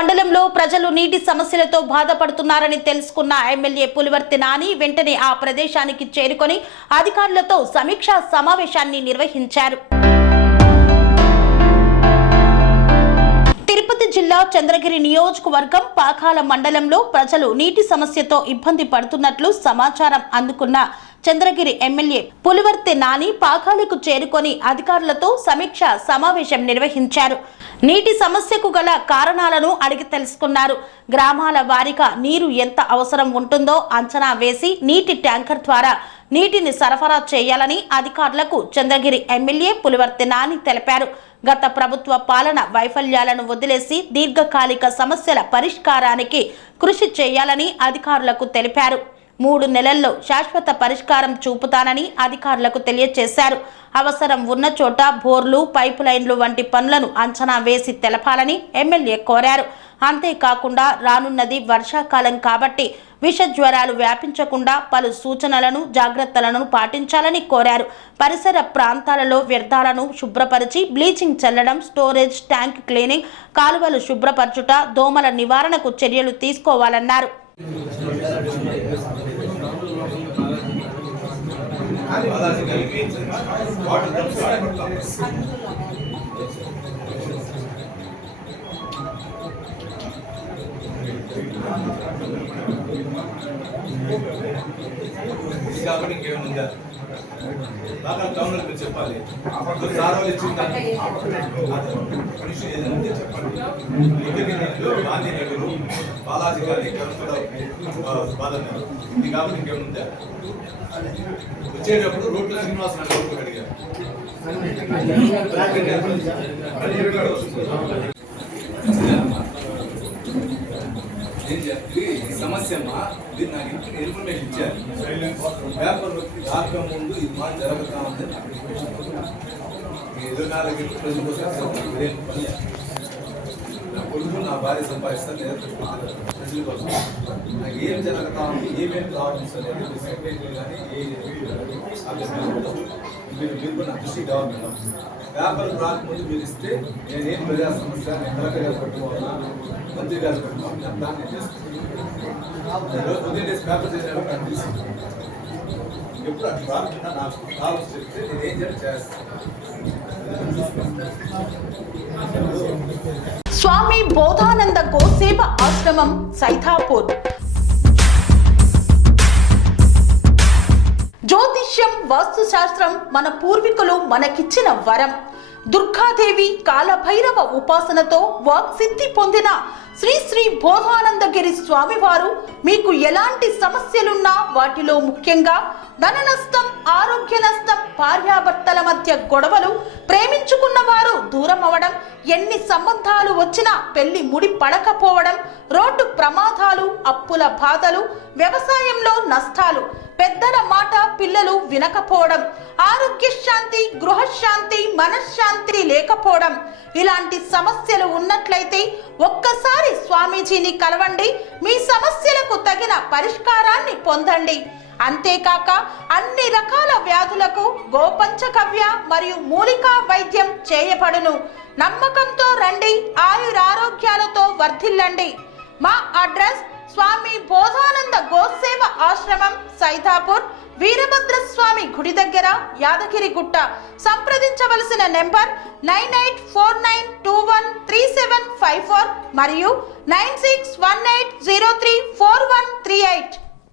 మండలంలో ప్రజలు నీటి సమస్యలతో బాధపడుతున్నారని తెలుసుకున్న ఎమ్మెల్యే పులివర్తి నాని వెంటనే ఆ ప్రదేశానికి చేరుకొని అధికారులతో సమీక్షా సమావేశాన్ని నిర్వహించారు. తిరుపతి జిల్లా చంద్రగిరి నియోజకవర్గం పాకాల మండలంలో ప్రజలు నీటి సమస్యతో ఇబ్బంది పడుతున్నట్లు సమాచారం అందుకున్న చంద్రగిరి ఎమ్మెల్యే పులివర్తి నాని పాకాలకు చేరుకొని అధికారులతో సమీక్ష సమావేశం నిర్వహించారు. నీటి సమస్యకు గల కారణాలను అడిగి తెలుసుకున్నారు. గ్రామాల వారీగా నీరు ఎంత అవసరం ఉంటుందో అంచనా వేసి నీటి ట్యాంకర్ ద్వారా నీటిని సరఫరా చేయాలని అధికారులకు చంద్రగిరి ఎమ్మెల్యే పులివర్తి నాని తెలిపారు. గత ప్రభుత్వ పాలన వైఫల్యాలను వదిలేసి దీర్ఘకాలిక సమస్యల పరిష్కారానికి కృషి చేయాలని అధికారులకు తెలిపారు. 3 నెలల్లో శాశ్వత పరిష్కారం చూపుతానని అధికారులకు తెలియజేశారు. అవసరం ఉన్న చోట బోర్లు, పైపు లైన్లు వంటి పనులను అంచనా వేసి తెలపాలని ఎమ్మెల్యే కోరారు. అంతేకాకుండా రానున్నది వర్షాకాలం కాబట్టి విష జ్వరాలు వ్యాపించకుండా పలు సూచనలను, జాగ్రత్తలను పాటించాలని కోరారు. పరిసర ప్రాంతాలలో వ్యర్థాలను శుభ్రపరిచి బ్లీచింగ్ చల్లడం, స్టోరేజ్ ట్యాంక్ క్లీనింగ్, కాలువలు శుభ్రపరచుట, దోమల నివారణకు చర్యలు తీసుకోవాలన్నారు. కాబట్టి ఇంకేముందా బాగా టౌన్లో మీరు చెప్పాలి. సారోలు ఇచ్చిందని ఏదంటే చెప్పండి. గాంధీ నగరు, బాలాజీ గారి బాధ ఇది కాబట్టి ఇంకేముందా వచ్చేటప్పుడు రోడ్లు శ్రీనివాస నగర్ అడిగారు. ఈ సమస్య మీరు నాకు ఇన్ఫర్మేషన్ ఇచ్చారు. పేపర్ రాక ముందు ఇది మా జరుగుతా ఉంది. 24 గంటల కోసం నా కొడుకు, నా భార్య సంపాదిస్తాను ప్రజల కోసం. నాకు ఏం జరుగుతా ఉంది, ఏమేమి ప్రాబ్లమ్స్ అనేది సెక్రటరీ కానీ మీరు నా దృష్టి కావాలి. పేపర్ రాకముందు మీరు ఇస్తే నేనేం ప్రజా సమస్య, నేను కలెక్టర్ గారు పెట్టుకోవాలా, మంత్రి గారు పెట్టుకోవాలి, నేను దాన్ని చేస్తున్నాను. ఉదయం చేసి పేపర్ చేసినప్పుడు నాకు తెలిసింది. ఎప్పుడు అట్లా రాకుండా నాకు కావాల్సి చెప్తే నేను ఏం చేస్తాను. స్వామి బోధానంద గోసేవ ఆశ్రమం సైథాపూర్. జ్యోతిష్యం, వాస్తుశాస్త్రం మన పూర్వీకులు మనకిచ్చిన వరం. దుర్గాదేవి, కాలభైరవ ఉపాసనతో వాక్సిద్ధి పొందిన శ్రీ శ్రీ బోధానందగిరి స్వామివారు మీకు ఎలాంటి సమస్యలున్నా, వాటిలో ముఖ్యంగా ధన నష్టం, ఆరోగ్య నష్టం, భార్యాభర్తల మధ్య గొడవలు, ప్రేమించుకున్న వారు దూరం అవడం, ఎన్ని సంబంధాలు వచ్చినా పెళ్లి ముడి పడకపోవడం, రోడ్డు ప్రమాదాలు, అప్పుల బాధలు, వ్యవసాయంలో నష్టాలు, పెద్దల మాట పిల్లలు వినకపోవడం, ఆరోగ్య శాంతి, గృహశాంతి, మనశ్శాంతి లేకపోవడం, ఇలాంటి సమస్యలు ఉన్నట్లయితే ఒక్కసారి స్వామీజీని కలవండి. మీ సమస్యలకు తగిన పరిష్కారాన్ని పొందండి. అంతేకాక అన్ని రకాల వ్యాధులకు గోపంచకవ్య మరియు మూలికా వైద్యం చేయబడును. నమ్మకంతో రండి, ఆయురారోగ్యాలతో వర్ధిల్లండి. మా అడ్రస్ స్వామి బోధానంద గోసేవ ఆశ్రమం, సైథాపూర్, వీరభద్రస్వామి గుడి దగ్గర, యాదగిరిగుట్ట. సంప్రదించవలసిన నెంబర్ 9849213754 మరియు 9618034138.